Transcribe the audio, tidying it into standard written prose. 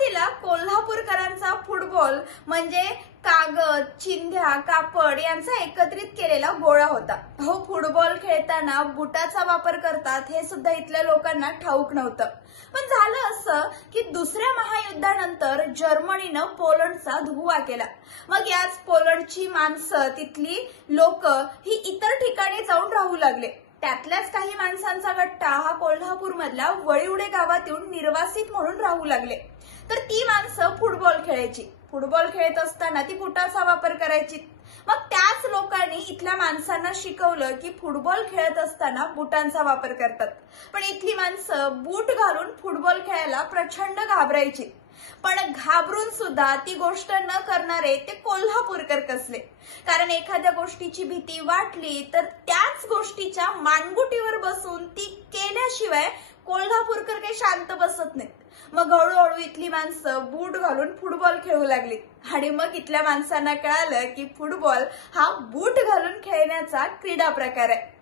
सुरुवातीला कोल्हापूरकरांचा फुटबॉल म्हणजे कागद, चिंध्या, कापड यांचा एकत्रित केलेला गोळा होता। फुटबॉल खेळताना बुटाचा वापर करतात हे सुद्धा इथल्या लोकांना ठाऊक नव्हतं। पण झालं असं की दुसऱ्या महायुद्धानंतर जर्मनीनं पोलंडचा धुव्वा केला। मग याच पोलंडची माणसं, तिथली लोक ही इतर ठिकाणी जाऊन राहू लागले। त्यातल्याच काही माणसांचा गट्टा हा कोल्हापूरमधल्या वळिवडे गावात येऊन निर्वासित म्हणून राहू लागले। तर ती माणसं फुटबॉल खेळायची। फुटबॉल खेळत असताना ती बुटाचा वापर करायची। मग त्याच लोकांनी इथल्या माणसांना शिकवलं की फुटबॉल खेळत असताना बुटांचा वापर करतात। पण इथली माणसं बूट घालून फुटबॉल खेळायला प्रचंड घाबरायची। पण घाबरून सुद्धा ती गोष्ट न करणारे ते कोल्हापूरकर कसले। कारण एखाद्या गोष्टीची भीती वाटली तर त्याच गोष्टीच्या मानगुटीवर बसून ती केल्याशिवाय कोल्हापूरकर काही शांत बसत नाहीत। मग हळूहळू इथली माणसं बूट घालून फुटबॉल खेळू लागली आणि मग इथल्या माणसांना कळालं की फुटबॉल हा बूट घालून खेळण्याचा क्रीडा प्रकार आहे।